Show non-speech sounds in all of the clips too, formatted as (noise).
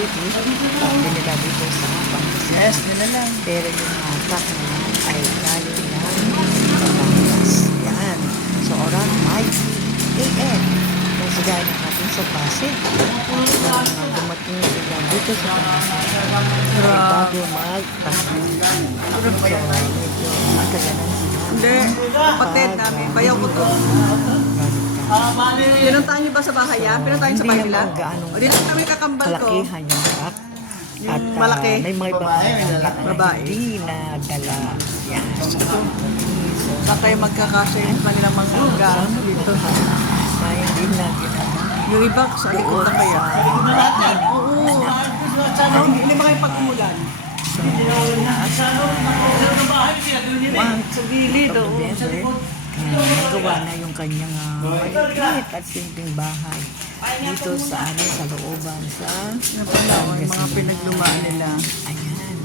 City, sabi nila dito sa Pangasinan. Yes, yun na lang. Pero yung mga truck naman ay galing ng Batangas. Yan. So, around 5 a.m. Kung sa gaya ng ating sa Pasig, nang dumating sila dito sa Pangasinan, ay bago mag-tasman. So, medyo magkaganan sila. Hindi, kapatid namin. Bayaw ko to. Pinuntahan niyo ba sa bahay yan? Pinuntahan niyo sa bahay Hindi nila? O di lang kami kakambal ko. kalakihan yung truck. Yung At ah, malaki? may mga na Babae. hindi na dala. Yan. Saan kayo magkakasya yung kanilang mangga dito? Na hindi na ginagawa. Yung iba, sa likod na kaya? Oo. Ano, Hindi ba kayo pag-umulan? Mang sa gilid, oo. Nagawa na yung kanyang uh, maliit at simpleng bahay dito sa ano, sa looban sa Yan pala, yung mga pinaglumaan nila. Ayan.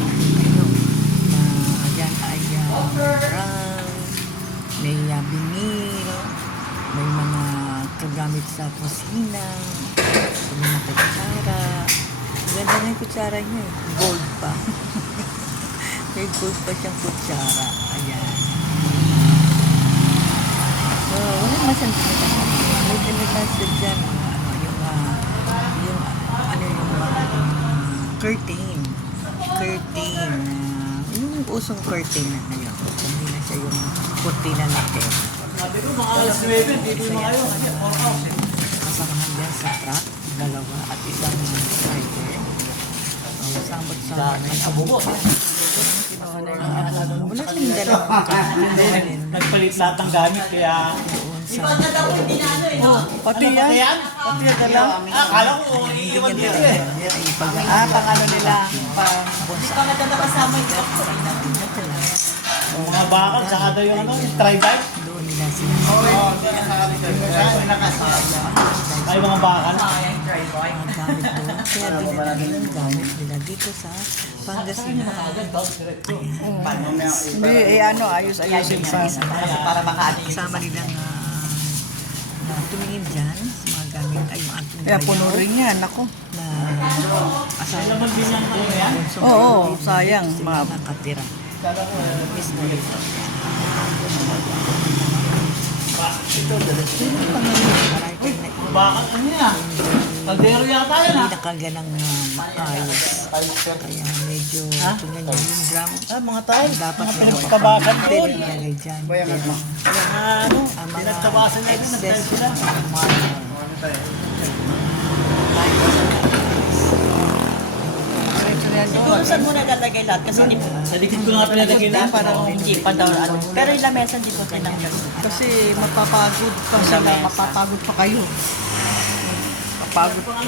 Ano, na ayan ay uh, rang, may uh, binil, may mga kagamit sa kusina, may mga kutsara. Ang ganda na yung kutsara niya eh. Gold pa. (laughs) may gold pa siyang kutsara. Ayan. So, wala naman dinitan. May dinitan siya dyan. Ano, yung, ah, yung, ano yung, ah, curtain. Curtain. ah, yung usong curtain na ngayon. Hindi na siya yung kurtina natin. Kasamahan dyan sa truck, dalawa at isang driver. So, samot sa Kinuha na yung ano. Wala silang dalawang. Nagpalit lahat ng gamit kaya... Doon sa Oh, pati yan. Pati yan dala. Ah, kala ko iiwan dito eh. ay Ah, pang ano nila. Pang... Yung mga bakal, saka daw yung ano, yung tri-bike. doon nila sila. Ay, mga bakal. Ang gamit doon. Kaya dinala nila ang gamit nila dito sa Pangasinan. Hindi, eh ano, ayos-ayusin pa. Para makaano Kasama nilang ah, na tumingin dyan sa mga gamit ay yung ating Kaya puno rin yan, ako. na asawa yung ano yan. Oo, sayang. sila Ma nakatira. Miss mo dito. Ito, dalas. Sino pa na Bakal ano yan? Kaldero yata yan ah. hindi nakaganang uh, maayos. Kaya medyo, tingnan nyo yung drum. Ah, mga tayo. Dapat Mga pinagtabasan pwede yun. ilagay dyan. Ano? ang mga Pinagtabasan yun. excess Nagtayo sila. na yan doon. Kung saan mo nagalagay lahat kasi di Sa likod ko nga pinalagay na. parang hindi pa daw ano. Pero yung lamesa hindi po tinanggal. Kasi mapapagod pa sila, mapapagod pa kayo. Mapagod pa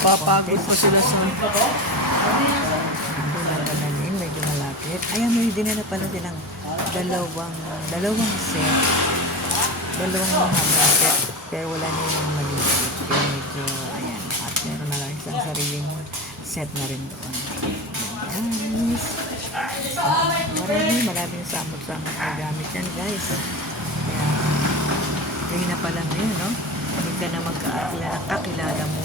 Mapapagod pa sila sa... Ito na medyo malapit. Ayan, may dinala pala silang dalawang, dalawang set. Dalawang mahaba set. Pero wala na yung maliit. Kaya medyo, ayan. At meron na lang isang sariling set na rin doon. Ayan. Marami, maraming samot-samot na gamit yan, guys. Kaya, kayo na pala ngayon, no? Ka na magkakilala, kakilala mo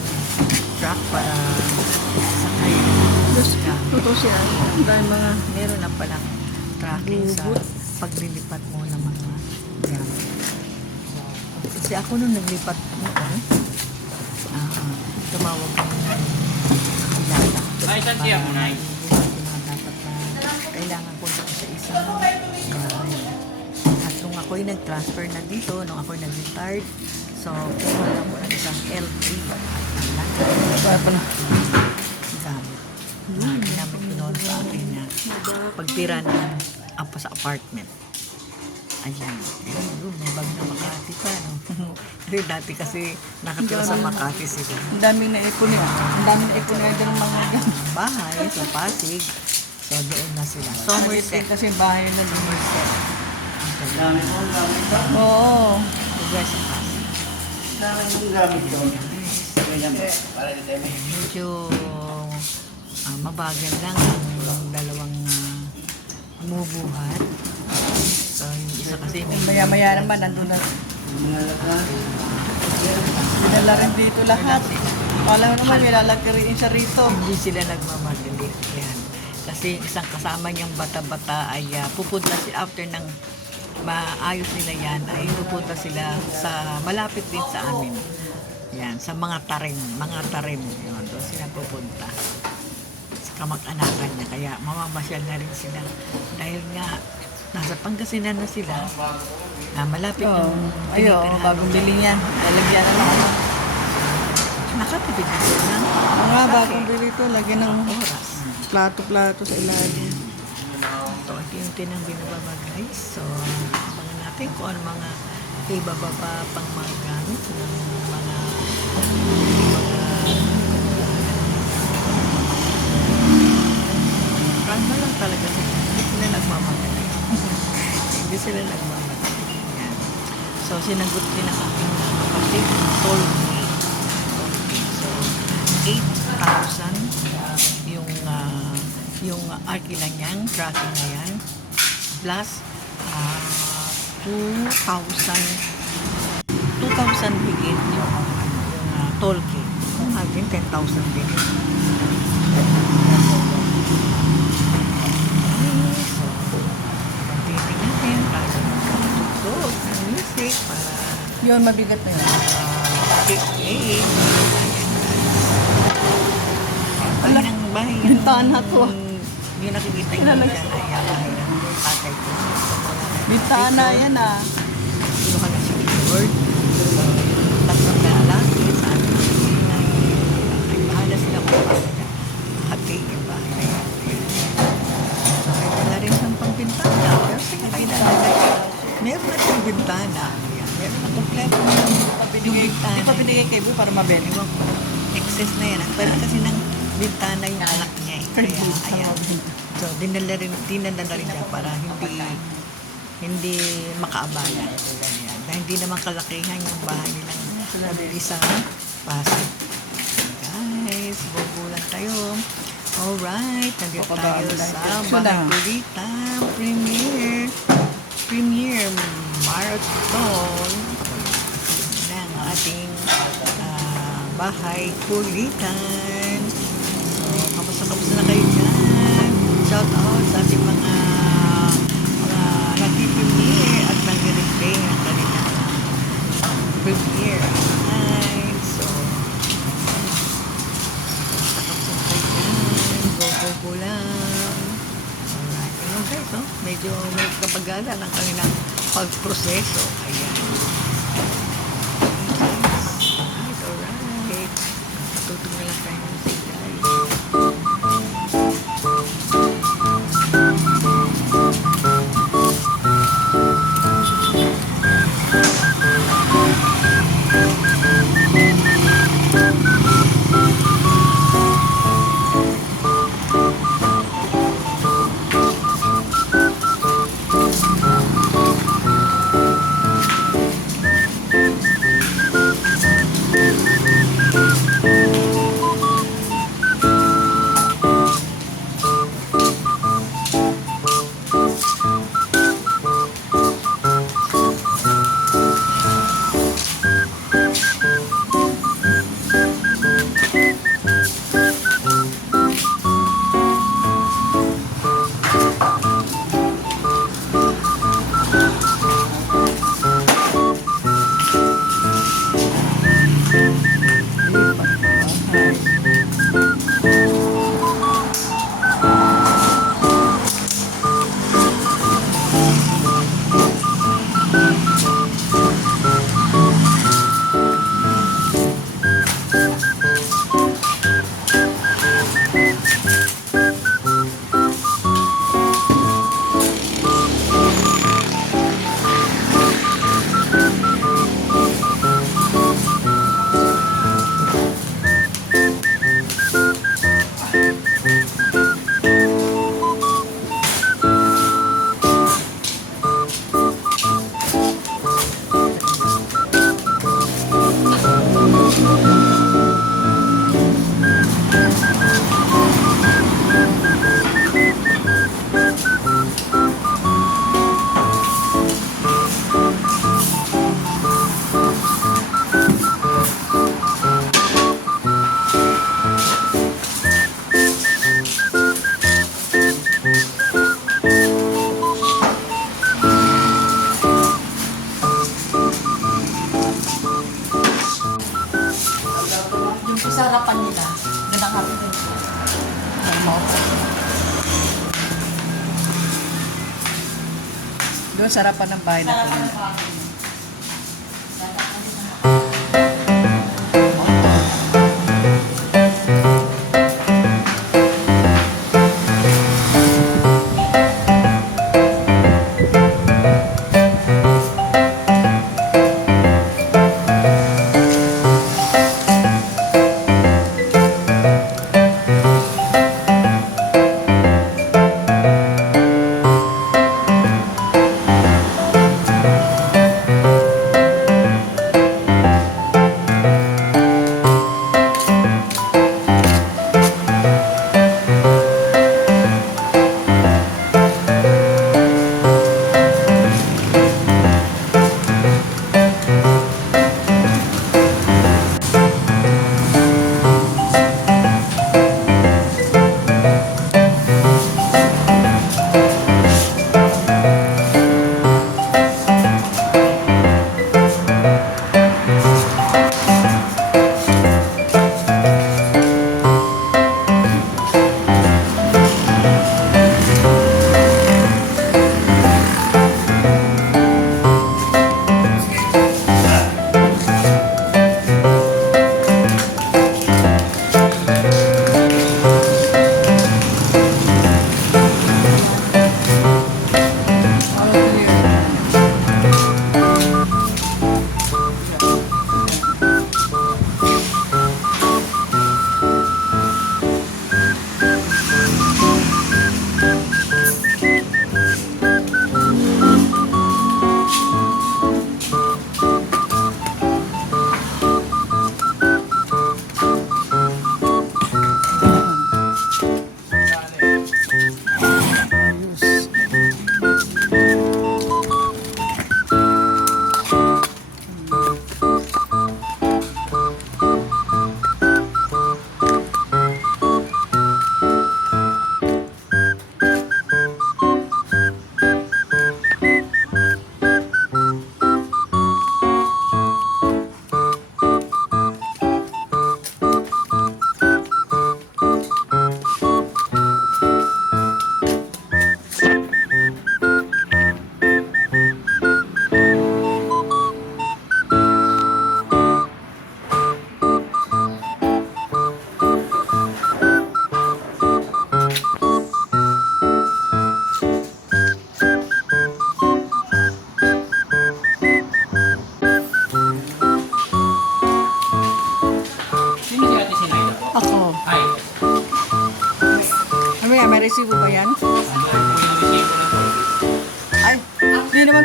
truck para sakay. Diyos ka, totoo siya. Dahil mga... Meron na palang tracking sa paglilipat mo ng mga gamit. So, kasi ako nung naglipat noon, ah, tumawag ko ng kakilala. Ay, saan siya mo, Nay? Kailangan ko sa isang bahay. At nung ako'y nag-transfer na dito, nung ako'y nag-retired, so, kumuha lang ko ng isang L3 at ang Kaya pa na. gamit. Na ginamit ko noon sa akin na pagtira ng apa sa apartment. Ayan. Ayun, may bag na Makati pa, no? (laughs) Hindi, dati kasi nakatira sa Makati sila. Ang daming naipon niya. Ang daming naipon niya ng mga Bahay sa Pasig. So, doon na sila. Somerset kasi bahay na Somerset. Ang Dami mo, dami. Oo. lugar sa mong gamit doon. Para dito eh. Medyo ah, mabagal lang ang dalawang ah, bumubuhat. So, yung isa kasi may Maya-maya naman, nandun na. Dinala rin dito lahat. Alam naman, may lalagariin siya rito. hindi sila nagmamadali. Yan. Kasi isang kasama niyang bata-bata ay ah, pupunta si after ng maayos nila yan ay pupunta sila sa malapit din sa amin. Yan, sa mga tarim, mga tarim. Yun, doon sila pupunta. Sa kamag-anakan niya. Kaya mamamasyal na rin sila. Dahil nga, nasa Pangasinan na sila. Ah, malapit Oo. yung Ayo, bagong bili niyan. Lalagyan na lang. Nakatipid na sila Mga bagong bili to, lagyan ng oras. plato-plato sa ilalim. Unti-unti nang binababa guys. So, abangan natin kung ano mga ibababa pang mga gamit ng mga kalma lang talaga sila. Hindi sila nagmamadali. Hindi sila nagmamadali. Yan. So, sinagot din ang aking kapatid toll. So, 8,000 yung ah, yung arkila niyan, tracking na yan. Plus, ah, 2,000 2,000 higit yung, yung ah, toll fee. Kung natin, 10,000 din. Okay, so, pagtiting natin, tayo magtugtog ng music para Yun, mabigat na yun. Okay. Ala, Bahay ng bahay. bintana to. Yung nakikita ko. Bintana yan ah. Kinuha na si Lord. Tatlong lalaki sa ating ay, ay bahala sila kung paano niya. Hati yung bahay na yan. So, ay wala rin siyang pagbintana. Pero sige, kailangan. Meron na siyang bintana. Ayan, Meron na kompleto na yung bintana. Di pa binigay kay Bu para mabili. Ewan ko, excess na yan. Ang pwede kasi ng bintana yung anak niya eh. Kaya, ayan. So, dinala na rin niya para hindi hindi makaabala. Dahil hindi naman kalakihan yung bahay nilang isang Pasig. Guys, bubulan tayo. Alright, nandito tayo sa Diretso Bahay lang. Kulita Premiere Premiere Marathon ng ating ah, bahay kulitan. So, kamusta-kamusta na kayo? Shout out sa ating mga mga nag-premiere at nag-replay ng kanilang premiere. Hi! So, kamusta-kamusta na kayo dyan? Go, go, go lang. Alright. Ayun guys, oh, medyo may kabagalan ang kanilang pagproseso. Ayan. ng. Doon, sarapan ng bahay na ito.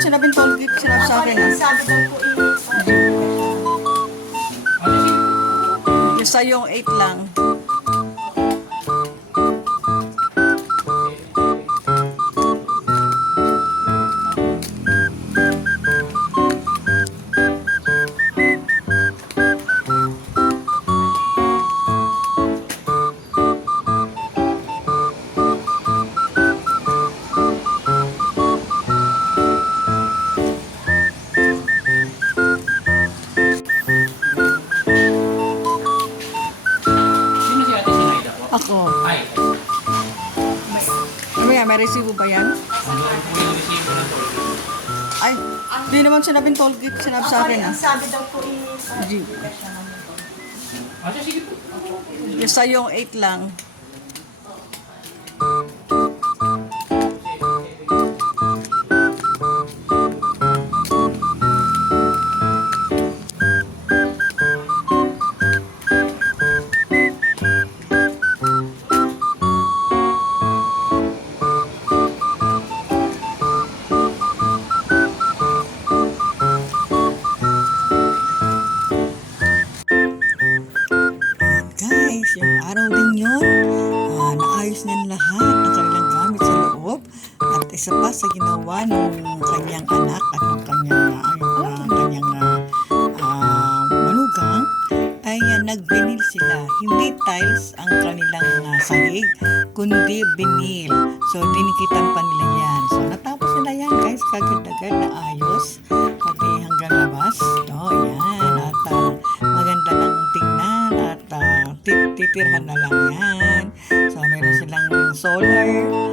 Naman sinabing toll gate. Sinabi sa akin. Sabi daw po eh. Ate Sinaida. Yung sa yung 8 lang. May resibo ba yan? ano po yung resibo na po? Ay, hindi naman sinabing toll gate. Sinabi sa akin. ah. Sabi daw po. Ate, sige po. Yung sa yung 8 lang. Ginawa ng kanyang anak at ng kanyang, ah, kanyang ah, ah, manugang, ay nag-vinyl sila. Hindi tiles ang kanilang ah, sahig, kundi vinyl. So, dinikitan pa nila yan. So, natapos nila yan guys, kagad-agad na ayos. Pati hanggang labas. Oh, yan. At ah, maganda ng tingnan at tit- titirhan na lang yan. So, meron silang solar.